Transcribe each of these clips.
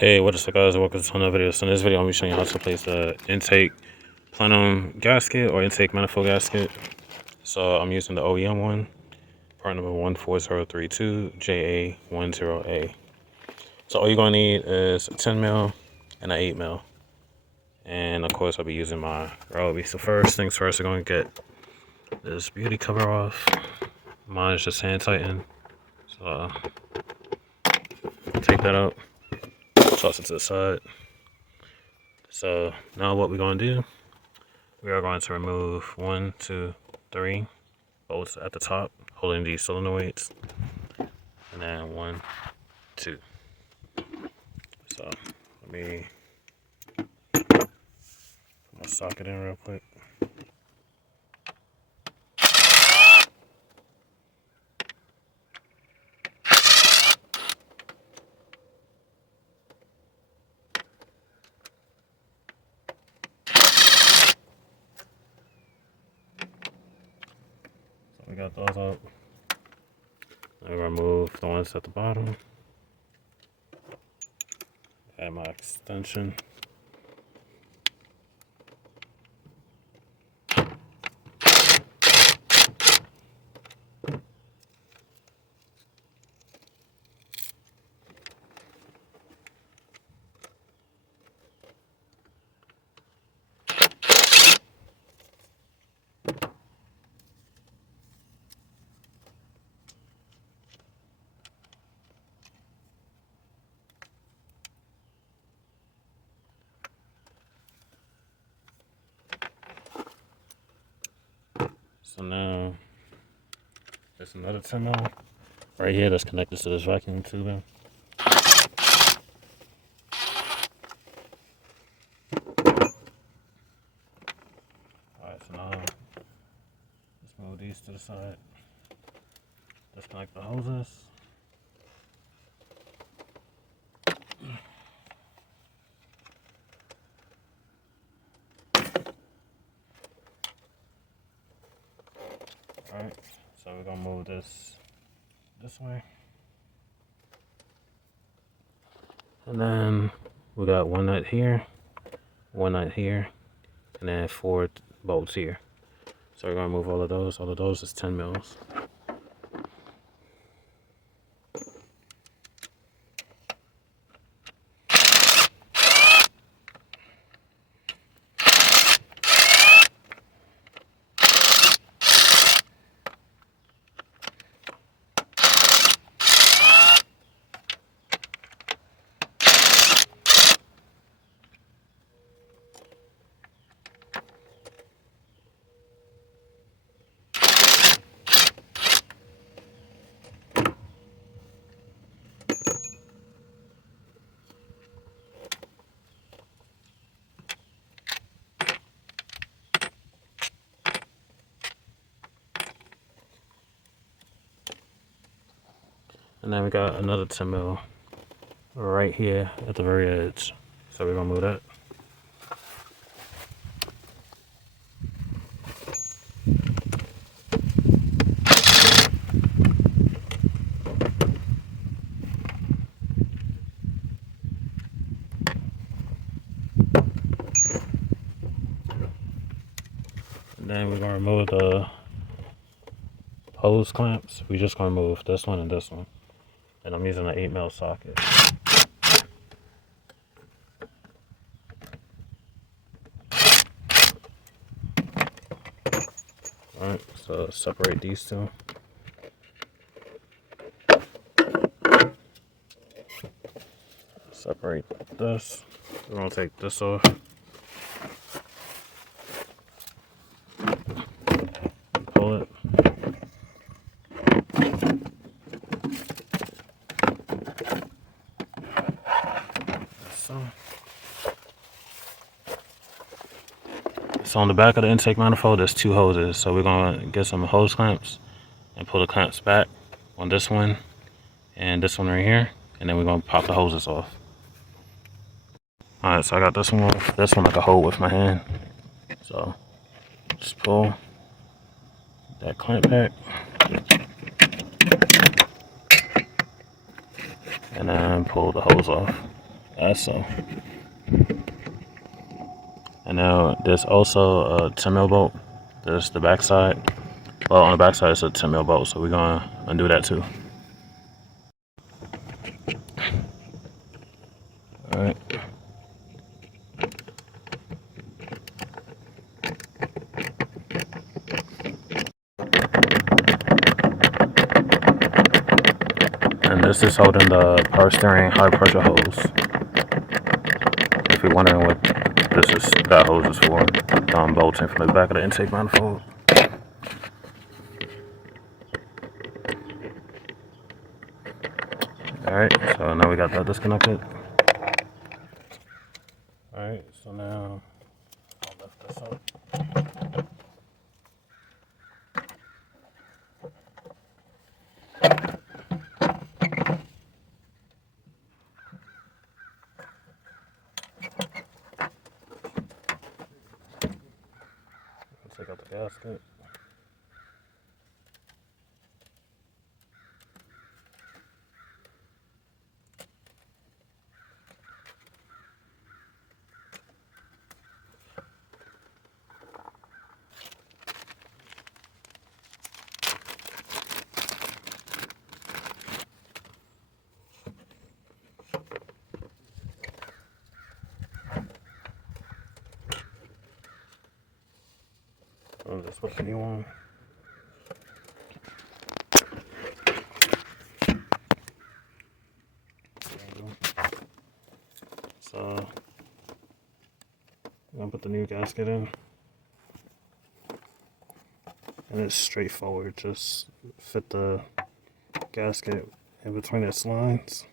Hey, what is up guys, welcome to another video. So in this video I'm going to be showing you how to place the intake plenum gasket or intake manifold gasket. So I'm using the OEM one, part number 14032JA10A. So all you're going to need is a 10 mil and an 8 mil. And of course I'll be using my Ryobi. So first things first, we're going to get this beauty cover off. Mine is just hand tightened. So take that out, toss it to the side. So now what we're going to do, we are going to remove 1, 2, 3 bolts at the top, holding these solenoids, and then 1, 2. So let me put my socket in real quick. We got those up. I remove the ones at the bottom. Add my extension. So now, there's another 10 mil right here that's connected to this vacuum tubing. Alright, so now, let's move these to the side. Disconnect the hoses. Alright, so we're gonna move this way. And then we got one nut here, one nut here, and then 4 bolts here. So we're gonna move all of those. All of those is 10 mils. And then we got another 10 mil right here at the very edge. So we're gonna move that. And then we're gonna remove the hose clamps. We're just gonna remove this one and this one. And I'm using an 8 mil socket. Alright, so separate these two. Separate this. We're gonna take this off. Pull it. So on the back of the intake manifold, there's 2 hoses. So we're gonna get some hose clamps and pull the clamps back on this one and this one right here, and then we're gonna pop the hoses off. Alright, so I got this one off. This one I can hold with my hand. So just pull that clamp back, and then pull the hose off. So. And now there's also a 10mm bolt. There's the backside. Well, on the backside it's a 10mm bolt, so we're gonna undo that too. All right. And this is holding the power steering high pressure hose. If you're wondering what that hose is for, bolting from the back of the intake manifold. Alright, so now we got that disconnected. Alright, so now I'll lift this up. Take out the gasket. I'll just put the new one. So I'm gonna put the new gasket in. And it's straightforward, just fit the gasket in between its lines.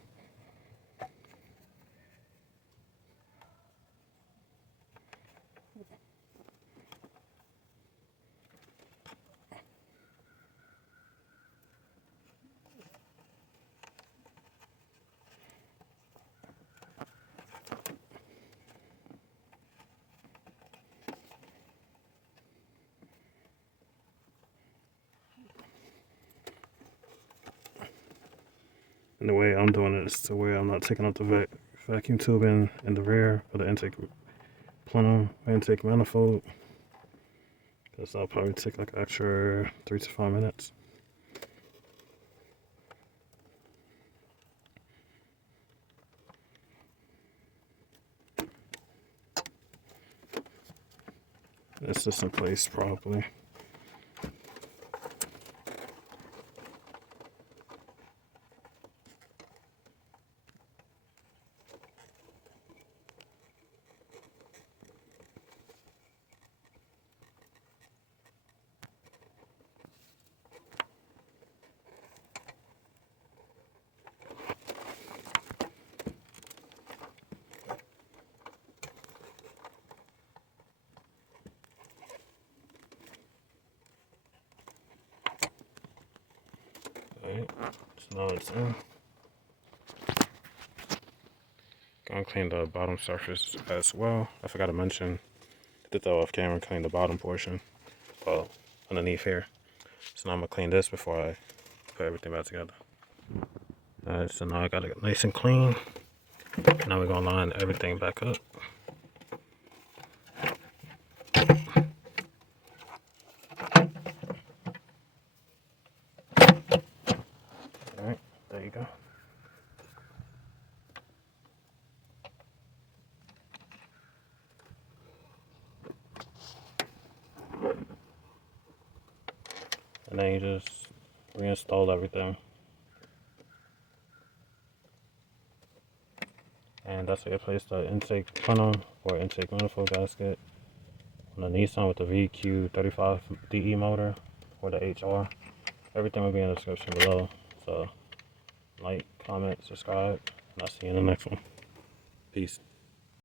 And the way I'm doing it is to where I'm not taking out the vacuum tubing in the rear of the intake plenum, intake manifold, because that'll probably take like an extra 3 to 5 minutes. It's just in place properly. Alright, so now it's in. Gonna clean the bottom surface as well. I forgot to mention, did that off camera, clean the bottom portion, well, underneath here. So now I'm gonna clean this before I put everything back together. Alright, so now I got it nice and clean. Now we're gonna line everything back up. Alright, there you go. And then you just reinstall everything. And that's how you place the intake plenum or intake manifold gasket on the Nissan with the VQ35 DE motor or the HR. Everything will be in the description below. So like, comment, subscribe, and I'll see you in the next one. Peace.